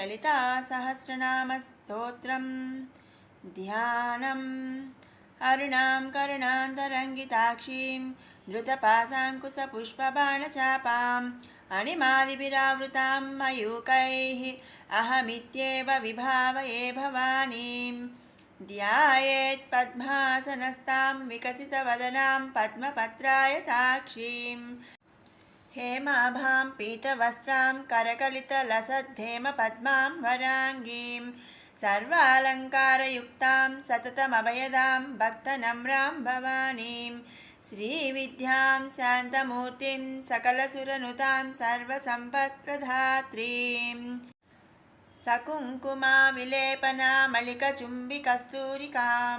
లలితా సహస్రనామ స్తోత్రం ధ్యానం. అరుణాం కరుణాంతరంగితాక్షీం ధృతపాశాంకుశపుష్పబాణచాపాం అణిమాదిభిరావృతాం మయూకైః అహమిత్యేవ విభావయే భవానీం. ధ్యాయేత్ పద్మాసనస్తాం వికసితవదనాం పద్మపత్రాయతాక్షీం. హేమాభాం పీతవస్త్రాం కరకలితలసద్ధేమపద్మాం వరాంగీం. సర్వాలంకారయుక్తాం సతతమభయదాం భక్తనమ్రాం భవానీం. శ్రీవిద్యాం శాంతమూర్తిం సకలసురనుతాం సర్వసంపత్ప్రదాత్రీం. సకుంకుమా విలేపనామళికచుంబికస్తూరికాం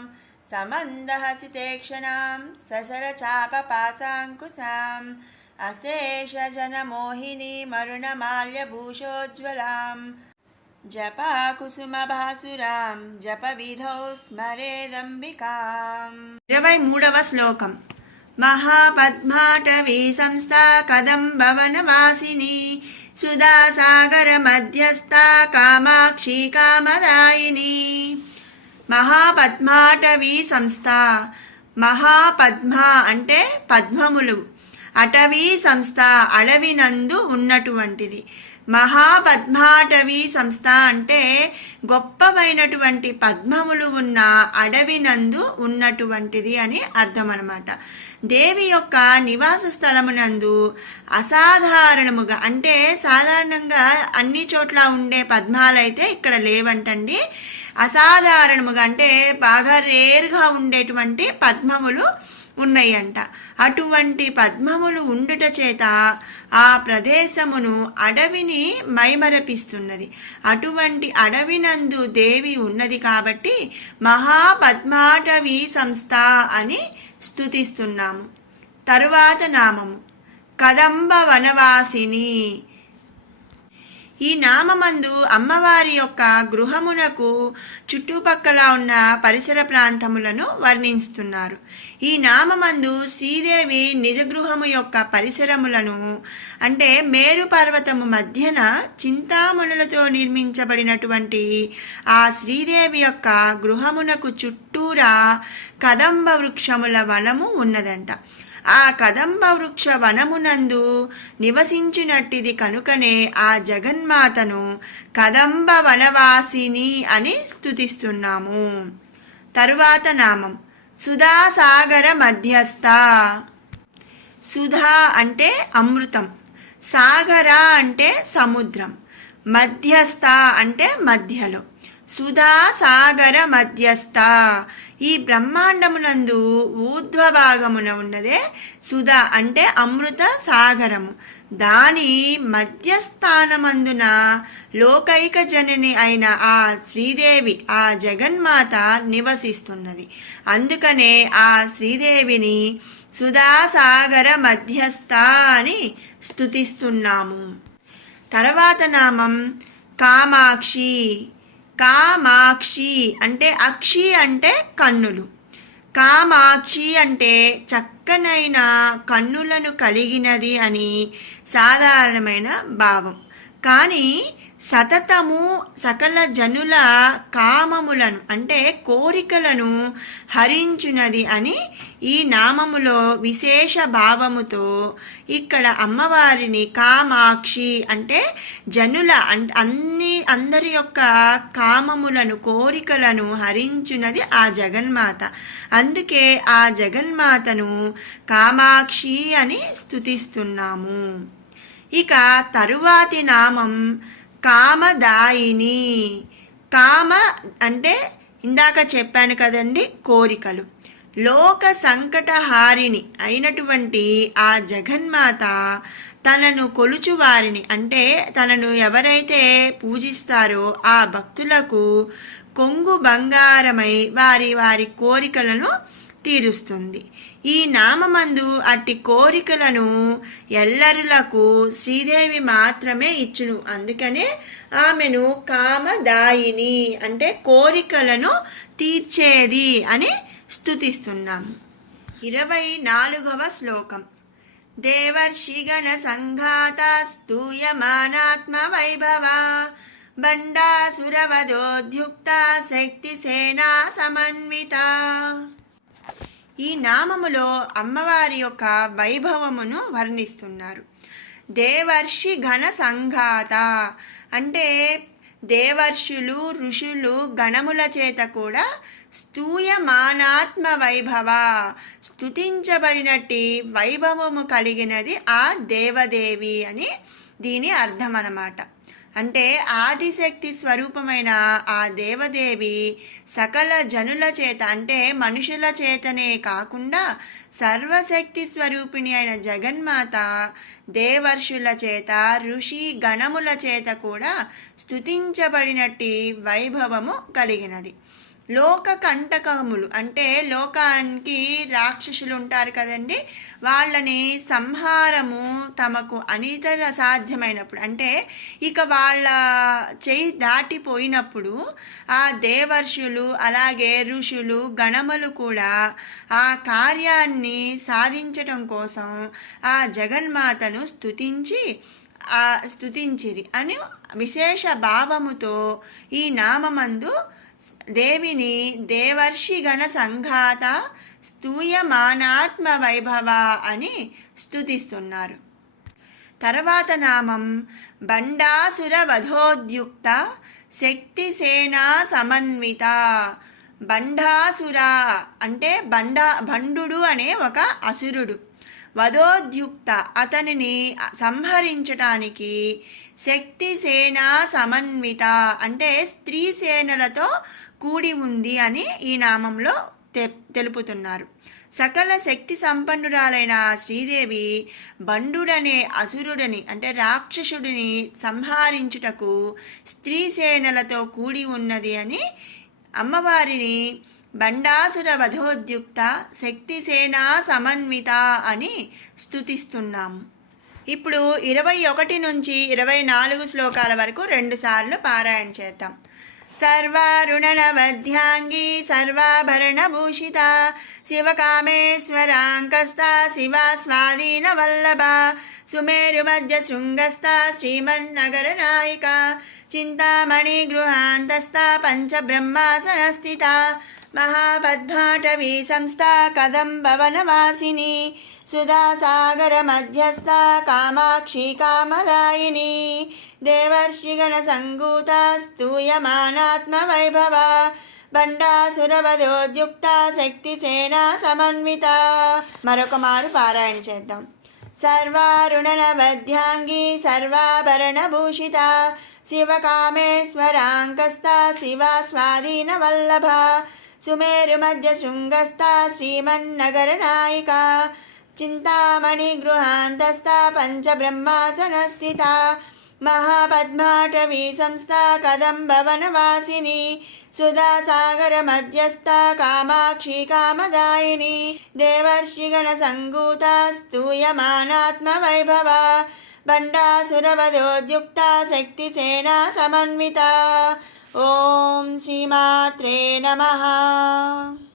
సమందహసితేక్షణాం ససరచాపపాశాంకుశాం. అశేషజనమోహినీ మరుణమాల్యభూషోజ్వలాం జపాకుసుమభాసురాం జపవిధౌ స్మరేదంబికాం. 23వ శ్లోకం. మహాపద్మాటవీ సంస్థా కదంబవనవాసిని సుధాసాగర మధ్యస్థ కామాక్షి కామదాయిని. మహాపద్మాటవీ సంస్థ. మహాపద్మ అంటే పద్మములు, అటవీ సంస్థ అడవినందు ఉన్నటువంటిది. మహాపద్మాటవీ సంస్థ అంటే గొప్పవైనటువంటి పద్మములు ఉన్న అడవినందు ఉన్నటువంటిది అని అర్థం అన్నమాట. దేవి యొక్క నివాస స్థలమునందు అసాధారణముగా అంటే సాధారణంగా అన్ని చోట్ల ఉండే పద్మాలైతే ఇక్కడ లేవంటండి. అసాధారణముగా అంటే బాగా రేర్గా ఉండేటువంటి పద్మములు ఉన్నాయంట. అటువంటి పద్మములు ఉండుట చేత ఆ ప్రదేశమును అడవిని మైమరపిస్తున్నది. అటువంటి అడవినందు దేవి ఉన్నది కాబట్టి మహాపద్మాటవీ సంస్థ అని స్తుతిస్తున్నాము. తరువాత నామము కదంబ వనవాసిని. ఈ నామమందు అమ్మవారి యొక్క గృహమునకు చుట్టుపక్కల ఉన్న పరిసర ప్రాంతములను వర్ణిస్తున్నారు. ఈ నామమందు శ్రీదేవి నిజ గృహము యొక్క పరిసరములను అంటే మేరు పర్వతము మధ్యన చింతామణులతో నిర్మించబడినటువంటి ఆ శ్రీదేవి యొక్క గృహమునకు చుట్టూరా కదంబ వృక్షముల వనము ఉన్నదంట. ఆ కదంబ వృక్ష వనమునందు నివసించినట్టిది కనుకనే ఆ జగన్మాతను కదంబ వనవాసిని అని స్తుతిస్తున్నాము. తరువాత నామం సుధాసాగర మధ్యస్థ. సుధా అంటే అమృతం, సాగర అంటే సముద్రం, మధ్యస్థ అంటే మధ్యలో. సుధా సాగర మధ్యస్థ. ఈ బ్రహ్మాండమునందు ఊర్ధ్వభాగమున ఉన్నదే సుధ అంటే అమృత సాగరము. దాని మధ్యస్థానమందున లోకైక జనని అయిన ఆ శ్రీదేవి ఆ జగన్మాత నివసిస్తున్నది. అందుకనే ఆ శ్రీదేవిని సుధాసాగర మధ్యస్థ అని స్తుతిస్తున్నాము. తర్వాత నామం కామాక్షి. కామాక్షి అంటే అక్షి అంటే కన్నులు. కామాక్షి అంటే చక్కనైన కన్నులను కలిగినది అని సాధారణమైన భావం. కానీ సతతము సకల జనుల కామములను అంటే కోరికలను హరించునది అని ఈ నామములో విశేష భావముతో ఇక్కడ అమ్మవారిని కామాక్షి అంటే జనుల అందరి యొక్క కామములను కోరికలను హరించునది ఆ జగన్మాత. అందుకే ఆ జగన్మాతను కామాక్షి అని స్తుతిస్తున్నాము. ఇక తరువాతి నామం కామదాయిని. కామ అంటే ఇందాక చెప్పాను కదండి, కోరికలు. లోక సంకటహారిణి అయినటువంటి ఆ జగన్మాత తనను కొలుచువారిని అంటే తనను ఎవరైతే పూజిస్తారో ఆ భక్తులకు కొంగు బంగారమై వారి వారి కోరికలను తీరుస్తుంది. ఈ నామమందు అట్టి కోరికలను ఎల్లరులకు శ్రీదేవి మాత్రమే ఇచ్చును. అందుకనే ఆమెను కామదాయిని అంటే కోరికలను తీర్చేది అని స్తుతిస్తున్నాము. 24వ శ్లోకం. దేవర్షిగణ సంఘాత స్తూయమానాత్మ వైభవ బండాసురవధోద్యుక్త శక్తిసేనా సమన్విత. ఈ నామములో అమ్మవారి యొక్క వైభవమును వర్ణిస్తున్నారు. దేవర్షి ఘన సంఘాత అంటే దేవర్షులు ఋషులు గణముల చేత కూడా స్తూయమానాత్మ వైభవ స్తుతించబడినట్టి వైభవము కలిగినది ఆ దేవదేవి అని దీని అర్థం అన్నమాట. అంటే ఆదిశక్తి స్వరూపమైన ఆ దేవదేవి సకల జనుల చేత అంటే మనుషుల చేతనే కాకుండా సర్వశక్తి స్వరూపిణి అయిన జగన్మాత దేవర్షుల చేత ఋషి గణముల చేత కూడా స్తుతించబడినట్టి వైభవము కలిగినది. లోక కంటకములు అంటే లోకానికి రాక్షసులు ఉంటారు కదండి, వాళ్ళని సంహారము తమకు అనితర సాధ్యమైనప్పుడు అంటే ఇక వాళ్ళ చేయి దాటిపోయినప్పుడు ఆ దేవర్షులు అలాగే ఋషులు గణములు కూడా ఆ కార్యాన్ని సాధించటం కోసం ఆ జగన్మాతను స్తుతించిరి అని విశేష భావముతో ఈ నామమందు దేవిని దేవర్షి గణ సంఘాత స్తూయమానాత్మ వైభవ అని స్తుతిస్తున్నారు. తర్వాత నామం బండాసుర వధోద్యుక్త శక్తిసేనా సమన్విత. బండాసుర అంటే బండు అనే ఒక అసురుడు, వధోద్యుక్త అతనిని సంహరించటానికి శక్తిసేనా సమన్విత అంటే స్త్రీ సేనలతో కూడి ఉంది అని ఈ నామంలో తెలుపుతున్నారు. సకల శక్తి సంపన్నురాలైన శ్రీదేవి బండుడనే అసురుడిని అంటే రాక్షసుడిని సంహరించుటకు స్త్రీ సేనలతో కూడి ఉన్నది అని అమ్మవారిని బండాసుర వధోద్యుక్త శక్తిసేనా సమన్విత అని స్తుతిస్తున్నాము. ఇప్పుడు 21 నుంచి 24 శ్లోకాల వరకు 2 సార్లు పారాయణ చేద్దాం. సర్వారుణనవధ్యాంగి సర్వాభరణభూషిత శివకామేశ్వరాంకస్త శివా స్వాధీన వల్లభ సుమేరుమధ్య శృంగస్థ శ్రీమన్నగరనాయిక చింతామణి గృహాంతస్థ పంచబ్రహ్మాసనస్థిత మహాపద్మాటవీ సంస్థ కదంబవనవాసిని సుధాసాగర మధ్యస్థ కామాక్షి కామదాయిని దేవర్షిగణ సంగూత స్తూయమానాత్మ వైభవ బండాసురవధోద్యుక్త శక్తిసేనా సమన్విత. మరొక మారు పారాయణ చేద్దాం. సర్వారుణనవధ్యాంగి సర్వాభరణభూషిత శివకామేశ్వరాంకస్థ శివా స్వాధీన వల్లభ సుమేరుమధ్య శృంగస్థ శ్రీమన్నగరనాయిక చింతామణి గృహాంతస్థ పంచబ్రహ్మాసనస్థిత మహాపద్మాటవీ సంస్థ కదంబవనవాసిని సుధాసాగర మధ్యస్థ కామాక్షి కామదాయిని దేవర్షిగణ సంగూత స్తూయమానాత్మ వైభవ బండాసురవధోద్యుక్త శక్తిసేనా సమన్విత. ఓం శ్రీమాత్రే నమః.